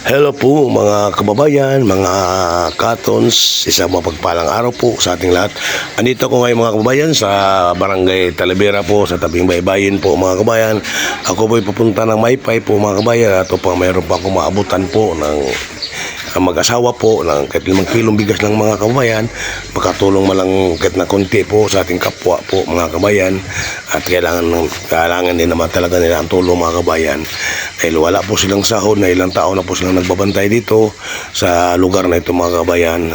Hello po mga kababayan, mga katons, isang mapagpalang araw po sa ating lahat. Andito ko ngayon mga kababayan sa Barangay Talavera po, sa tabing baybayin po mga kababayan. Ako po'y pupunta ng Maypay po mga kababayan. At po mayroon pa akong maabutan po ng mag-asawa po ng kahit 5 kilong bigas lang mga kababayan, makatulong malang kahit na konti po sa ating kapwa po mga kababayan. At kailangan din naman talaga nila ang tulong mga kababayan dahil wala po silang sahod na ilang taon na po silang nagbabantay dito sa lugar na ito mga kababayan.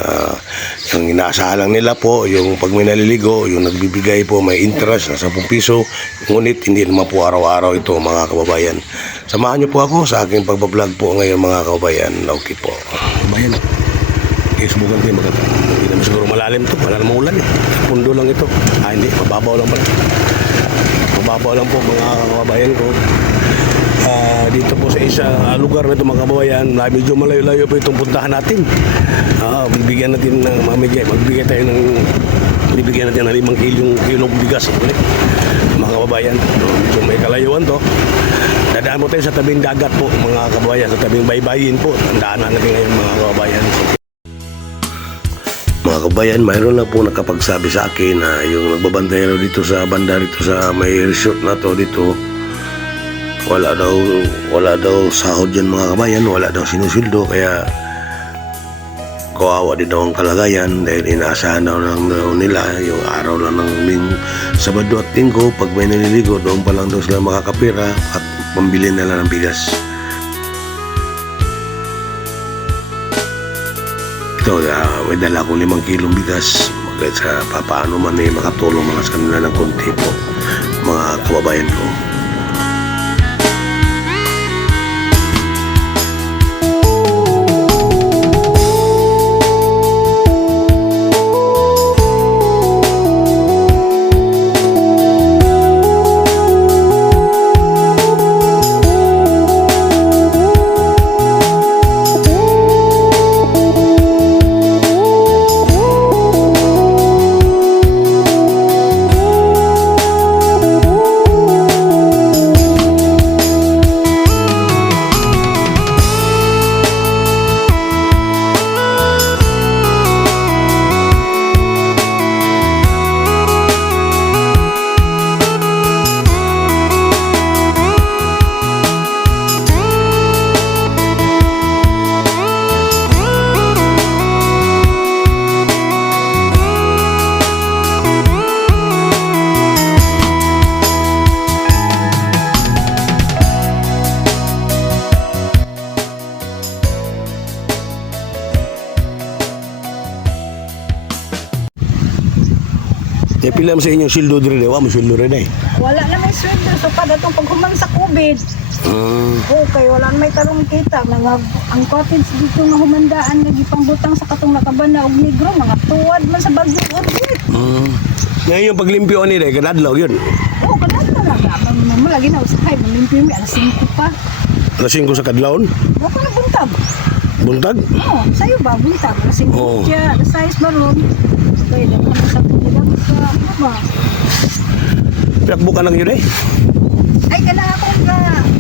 Yung inaasahan lang nila po yung pag may naliligo, yung nagbibigay po may interest na 10 piso, ngunit hindi naman po araw-araw ito mga kababayan. Samahan niyo po ako sa aking pagbablog po ngayon mga kababayan. Okay po kababayan, subukan ko yung maganda. Hindi naman siguro malalim to, wala namang ulan eh. Pundo lang ito. Hindi, mababaw lang pala. Mababaw lang po mga kababayan ko. Dito po sa isa lugar na ito mga kababayan, medyo malayo-layo po itong puntahan natin. Bibigyan natin ng bibigyan natin ng 5 kilong bigas ulit mga kababayan. Medyo may kalayuan to. Dadaan po tayo sa tabing dagat po mga kababayan, sa tabing baybayin po. Tandaan natin ngayon mga kababayan. Mga kabayan, mayroon na po nakapagsabi sa akin na yung nagbabantay raw dito sa banda dito sa may resort na to dito, wala daw sahod yan mga kabayan, wala daw sinusildo, kaya kawawa din daw ang kalagayan dahil inaasahan daw nila yung araw lang ng Sabado at Linggo. Pag may naliligo, doon pa lang daw sila makakapira at pambili nila ng bigas. Ito, may dala akong 5 kilong bigas sa paano man makatulong mga sa kanila ng konti po mga kababayan ko. Pila mo sa inyong sildo rin eh. Wala mo sildo rin eh. Wala na may sweldo. So kada itong paghuman sa COVID. Okay, wala na may tarong kita. Ang cottage dito nga humandaan, nagipangbutang sa katong Nakabana og Negro. Mga tuwad man sa bagyong object. Ngayon yung paglimpyo ni Ray, kadadlaw yun. Oo, kadadlaw na. Mama lagi na usahay. Malimpyo mi, alas 5 pa. Alas 5 sa kadlawon? Baka na buntag. Buntag? Oo, sa'yo ba? Buntag. Alas 5 siya. Alas 6 ba ron? Okay, dapat na sa tulang sa ba? Pinakbo ka lang yun eh. Ay, kailangan akong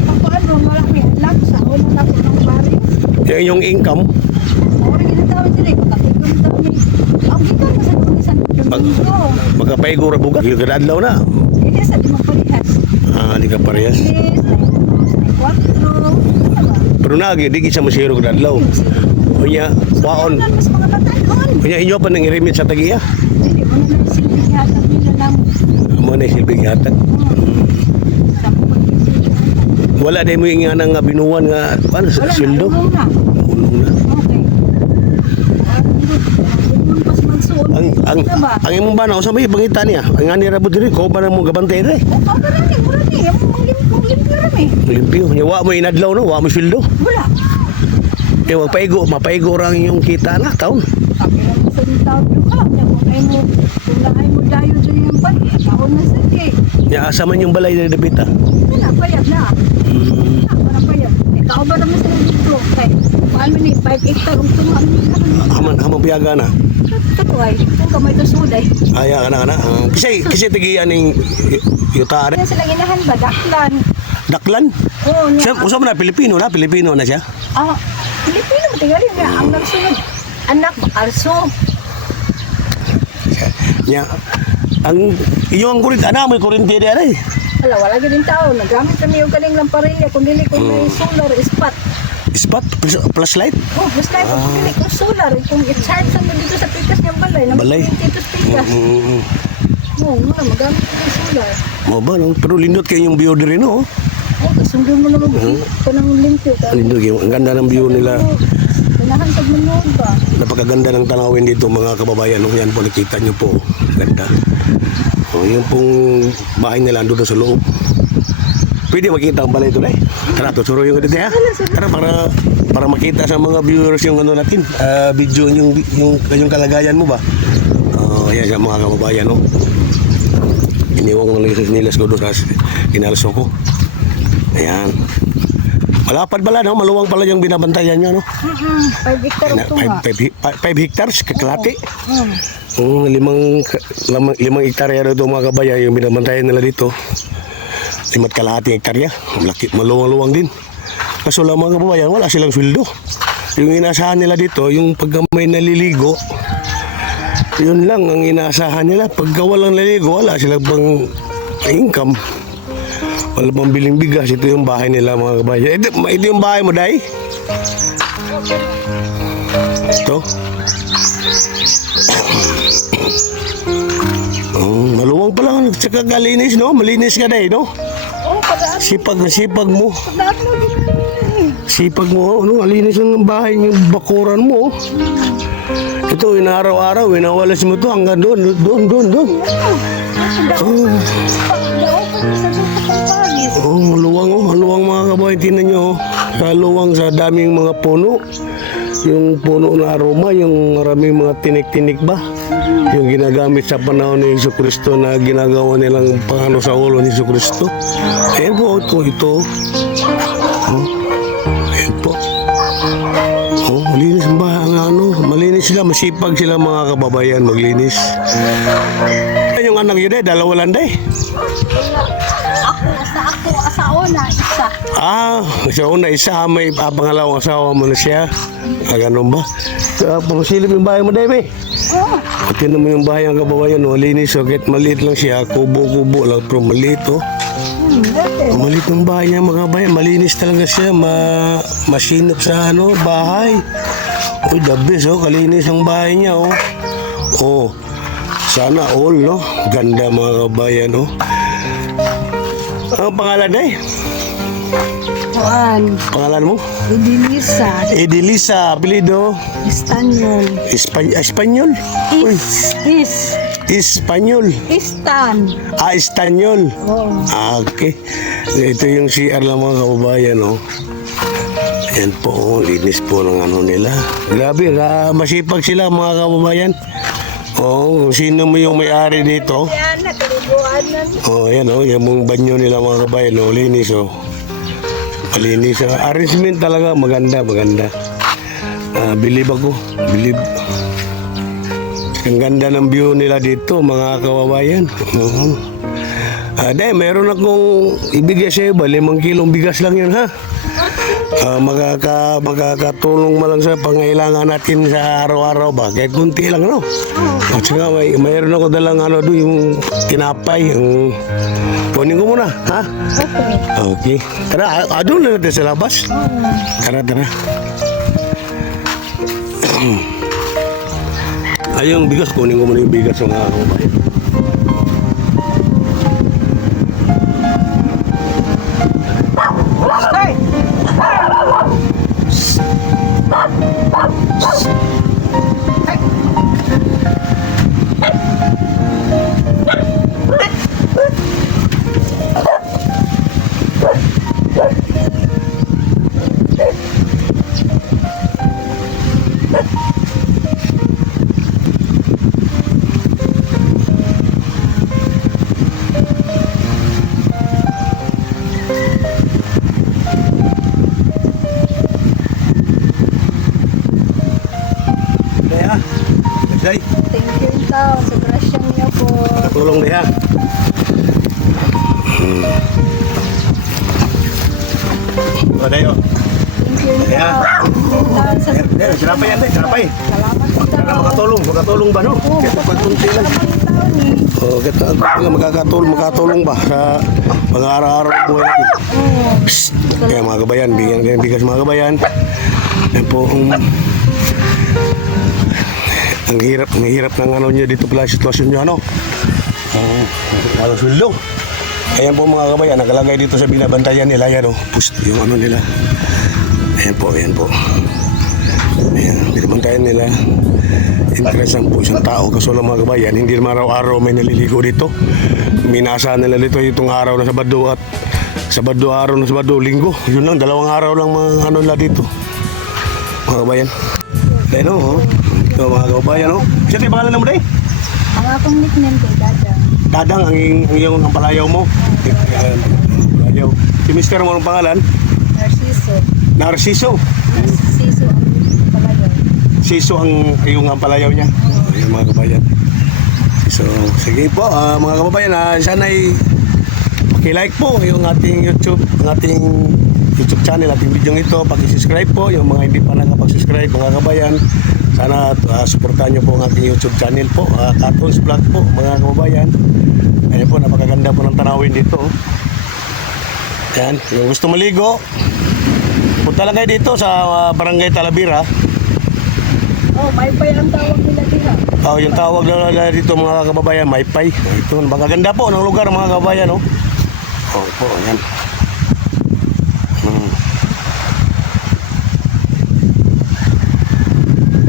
papaano, marami alam sa ulo na po ng Paris. Yung inyong income? Oo, rin ginatawag sila eh. Pagkakikon kami. Ang gitan mo sa tulisan ng mundo. Magkapaigo ra buka. Yung kadadlaw na. Hindi sa di magparehas. Di ka parehas. Yes, ay 4. Pero di kita masiro kadadlaw. Kunya, waon. Mas mga batanon. Kunya, inyo pa nang irimit sa tagiya. Hindi mo na nagsilbing hatag nila lang. Amo na silbing hatag. Wala din mo yung nga binuwan nga paano sa sildo? Wala na. Ulong na. Okay. Pas magsuot. Ang imong banaw sa may pangita niya. Ang ani ra diri ko ba mo gabantay re? O ka ba rin? Mura ni. Limpyo rin eh. Limpyo. Nya wa mo inadlaw no, wa mo sildo. Wala. Mapaigo ra yung kita na taon. Sabi lang sa tao ka. Kung naay mo dayo dyan yung bali. Ako na sa di. Nya asa man yung balay na dapita. Wala, payag na. Wala payag. Ikaw ba naman sa dito? Kay, paano ni 5 hectare ang tungan. Hamang piyaga na. Katuay, kung kamay to suday. Aya kana. Kasi tigian ning yuta Ano sila ginahan ba? Daklan. Daklan? Oo, niya. Siya, usap na Pilipino na siya. Pilipino tingali nga ang nagsunod. Anak makalso. Nya, ang iyong kurinti, may kurinti di aray. Wala gyud din tao nagamit kami og kaning lamparilla kun dili ko may solar spot. Spot, flashlight. Oh, basta ito kung dili ko solar kung i-charge sa dito sa pikas ng balay. Balay. Dito sa pikas. Oo, nga, magamit ko ng solar. Mo ba, no? Pero lindot kayo yung view din, no? Oh, kasundo mo naman ka ng limpyo ka. Lindot kayo. Ang ganda ng view nila. Kanahan pag manood ba? Napakaganda ng tanawin dito, mga kababayan. No? Yan po, nakita nyo po. Ganda. O, yung pong bahay nila doon sa loob. Pwede makita ang balay doon, eh. Tara, tuturo yung dito, ha? Tara, para makita sa mga viewers yung ano natin. Video yung kalagayan mo ba? Ayan sa mga kababayan, no? Iniwan ko ng nilas ko doon sa kinalso ko. Ayan. Malapad pala, no? Maluwang pala yung binabantayan nyo, no? 5 hectare ito nga. 5 hectares, kakalati. Limang hektarya ito mga kabayan, yung binabantayan nila dito. 5 kalahati hektarya. Maluwang-luwang din. Kaso lang mga kababayan, wala silang sweldo. Yung inasahan nila dito, yung pagka may naliligo, yun lang ang inaasahan nila. Pagka walang naliligo, wala silang pang income. Wala pang biling bigas. Ito yung bahay nila mga kabayan. Ito yung bahay mo, Day? Ito. Maluwang pala. Tsaka kalinis, no? Malinis ka, Day, no? Oh, pag-aat. Sipag mo. Pag-aat mo rin. Sipag mo, ano? Alinis ang bahay, yung bakuran mo. Ito, inaraw-araw, inawalas mo to hanggang doon. Maluwang mga kabayan. Tinan nyo, maluwang sa daming mga puno. Yung puno na aroma, yung maraming mga tinik-tinik ba? Yung ginagamit sa panahon ni Hesus Kristo na ginagawa nilang pangano sa ulo ni Hesus Kristo. Ayan po, ito. Ayan po. Malinis ba malinis sila, masipag sila mga kababayan maglinis. Yan yung anak yun, dalawa lang, Day. Sa una, isa. Sa una isa, may pangalawang asawa mo na siya. Ganun ba? Pamasilip yung bahay mo, Day, may. Oh, Tingnan mo yung bahay ng kababayan, malinis. So, kahit maliit lang siya, kubo-kubo lang, pero maliit, oh. Maliit ng bahay niya, mga kabayan. Malinis talaga siya, masinop sa bahay. Uy, the best, oh. Kalinis ang bahay niya, oh. Oh, sana all, no? Ganda, mga kabayan, oh. Ang pangalan, Day? Juan, Pangalan mo? Edilisa, Edilisa, apelido? Estanyol, Espanyol? Uy, Espanyol. Istan. Espanyol. Oh. Okay. Ito yung CR lang mga kababayan, oh. Ayan po, oh. Linis po ng ano nila. Grabe, masipag sila mga kababayan. Oh, sino mo yung may-ari dito? Yan, nakaliguan na. Oh, ayan, oh. Yung mong banyo nila mga kababayan, oh. Linis, oh. Malinis. Arrangement talaga, maganda. Believe ako. Believe. Ang ganda ng view nila dito, mga kababayan. Day, meron akong ibigay sa iyo ba? 5 kilong bigas lang yun, ha? Makakatulong mo lang sa pangailangan natin sa araw-araw ba? Kahit kunti lang, no? At saka mayroon ako dalang doon, yung tinapay. Kunin ko muna, ha? Okay. Tara, doon na natin sa labas. Tara. Ay, yung bigas, kunin ko muna yung bigas ng kababayan. Day, Thank you ikaw sa grasya niyo po. tulong Day, ha? O, Day, oh. Thank you ikaw. Tindahan sa Sinapay yan, sinapay. Salamat po Para makatulong ba, no? Oo, Kaya pagkunti lang. taon eh. Oh, kita makakatulong ba sa mga araw-araw ng buhay natin. Oo. Psst! Kaya mga kabayan, bigyan kayo ng bigas mga kabayan. Yan po, ang hirap ng ano nyo dito pala sitwasyon nyo, ano? Ang sweldo. Ayan po mga kabayan, nakalagay dito sa binabantayan nila, yan o, pust, yung ano nila. Ayan po, ayan po. Ayan, binabantayan nila. Interesang po isang tao, kaso lang mga kabayan, hindi naman araw-araw may naliligo dito. Minasa nila dito itong araw na Sabado at Sabado araw na Sabado, Linggo. Yun lang, 2 araw lang mga ano nila dito. Mga kabayan. Ayan o, ito mga kabayan o. Siya tayo pangalan mo day? Ang akong nickname kay Dadang. Dadang ang iyong ang palayaw mo. Ayan, palayaw. Si Mr. mo ang pangalan? Narciso. Narciso. Narciso ang palayaw. Siso ang iyong ang palayaw niya. Ayan mga kabayan. So, sige po mga kababayan, sana'y paki-like po yung ating YouTube channel, ating video ito, paki-subscribe po yung mga hindi pa nakapag-subscribe mga kababayan. Sana suportahan niyo po ang ating YouTube channel po, Katons Vlog po mga kababayan. Ayan po, napakaganda po ng tanawin dito. Ayan, yung gusto maligo, punta lang kayo dito sa Barangay Talavera. Oh, may pay ang tawag nila diha. Oh, yung tawag na dito mga kababayan, Maypay. Ito, magaganda po ng lugar mga kababayan, oh. Oh, po, yan.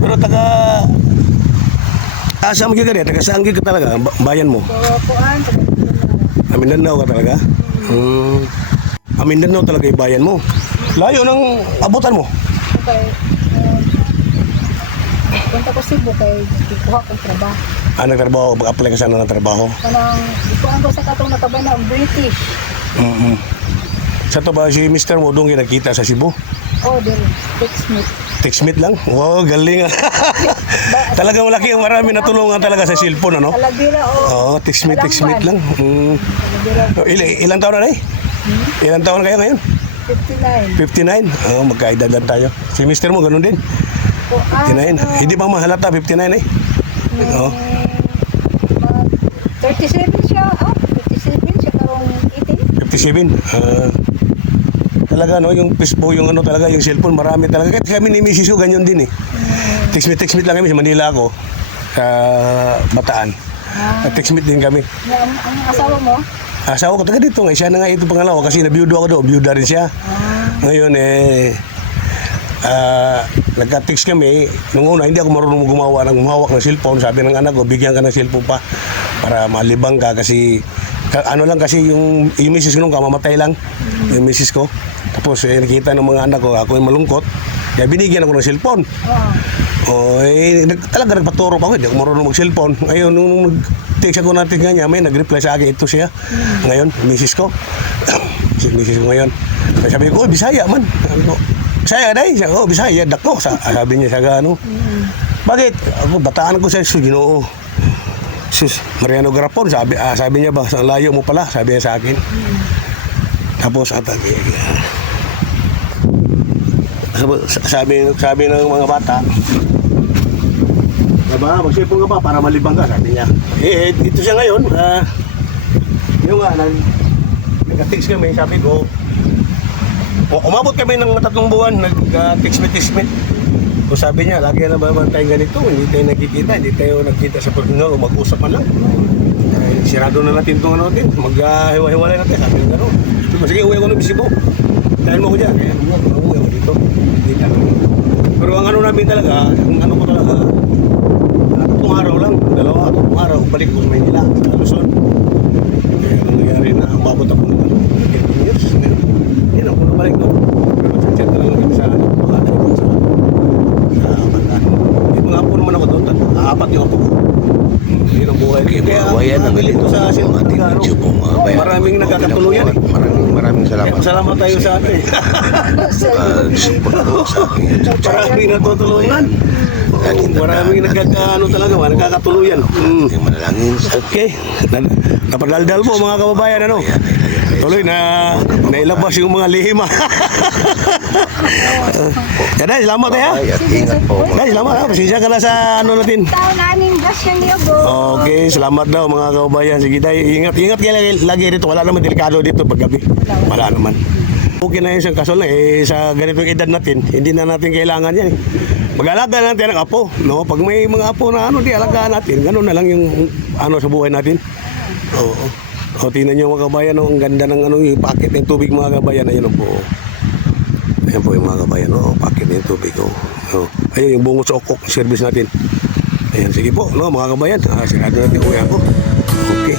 Pero saan mo ka rin? Taga saan ka talaga? Bayan mo? Kuan, Mindanao ka talaga? Mindanao talaga yung bayan mo. Layo ng abutan mo. kay punta ko Cebu kay kuha kong trabaho. Nagtrabaho, mag-apply ka sana ng trabaho. Kanang ikuan ko sa katong nakabana ang British. Sa to ba si Mr. mo doon nakita sa Cebu? Oh, dili. Text me. Textmate lang? Wow, galing. Talagang malaki ang marami na tulungan talaga sa cellphone, ano? Talavera o. Oo, textmate lang. Talavera. Ilang taon na eh? Ilang taon kayo ngayon? 59. 59? Oo, magkaedad lang tayo. Si Mr. mo, ganun din. Kuan. 59. Hindi pa mahalata, 59 eh. Oo. 37 siya. 37 siya karong 18. 57. Talaga no, yung Facebook, yung ano talaga, yung cellphone, marami talaga. Kahit kami ni Mrs. Yu, ganyan din eh. Text-meet lang kami sa Manila ako, sa Bataan. Text-meet din kami. Ang asawa mo? Asawa ko taga dito nga, siya na nga ito pangalawa kasi nabiyudo ako doon, biyuda rin siya. Ngayon nagka-text kami, nung una hindi ako marunong humawak ng cellphone, sabi ng anak ko, bigyan ka ng cellphone pa para malibang ka kasi ano lang kasi yung misis ko nung kamamatay lang, yung misis ko. Tapos nakita ng mga anak ko, ako yung malungkot, kaya binigyan ako ng cellphone. Talaga nagpaturo pa ako, hindi ako marunong mag-cellphone. Ngayon, nung text ako natin nga niya, may nag-reply sa akin, ito siya. Ngayon, misis ko. Misis ko ngayon. Sabi ko, Bisaya man. Sabi ko, Bisaya dahi. Sabi ko, Bisaya, dako. Sabi niya sa gano. Bakit? Ako, bataan ko sa Ginoo. Sus, Mariano Garapon, sabi niya ba, sa layo mo pala, sabi niya sa akin. Tapos, sabi ng mga bata, diba, magsipon ka ba para malibang ka, sabi niya. Ito siya ngayon, yung nga, nag-text kami, sabi ko, umabot kami ng 3 buwan, nag-text-meet. So sabi niya, lagi na ba tayong ganito, hindi tayo nagkita sa personal, o mag-usap man lang. Sirado na natin itong ano natin, mag-hiwa-hiwalay natin, sabi niya gano'n. Sige, uwi ako ng Bisibo. Dahil mo ko dyan, uwi ako dito. Pero ang ano namin talaga, ang ano ko talaga, 3 araw lang, 2 araw, balik ko sa Maynila, sa Luzon. Kaya nangyari na, umabot ako ng 15 years. Yan ako nabalik doon. Pero chat na lang kami sa pakata ito sa Bandan. Yung mga apo naman ako doon, 4 yung apo ko. Yun ang buhay. Kaya ang bilito sa ating YouTube, maraming nagkakatuluyan eh. Maraming salamat. Salamat tayo sa atin. Support po sa aking YouTube channel. Maraming natutulungan. Maraming nagkakatuluyan. Ating manalangin sa Okay. Napadaldal po mga kababayan, ano? Tuloy na nailabas yung mga lihim. Day, salamat tayo. Ay, at ingat po. Day, salamat. Pasensya ka na sa ano natin. Tao na aning grasya niyo, bo. Okay, salamat daw mga kababayan. Sige tayo, ingat kayo lagi rito. Wala naman delikado dito paggabi. Wala naman. Okay na yun sa kaso lang, sa ganitong edad natin, hindi na natin kailangan yan. Mag-alaga natin ang apo. No? Pag may mga apo na ano, di alagaan natin. Ganun na lang yung ano sa buhay natin. Oo. O, tingnan nyo mga kabayan, ang ganda ng ano, yung packet ng tubig mga kabayan. Ayun po. Ayan po yung mga kabayan, packet ng tubig. Ayun yung bungo sa okok, service natin. Ayan, sige po, no, mga kabayan. Sigado natin uwi ako. Okay.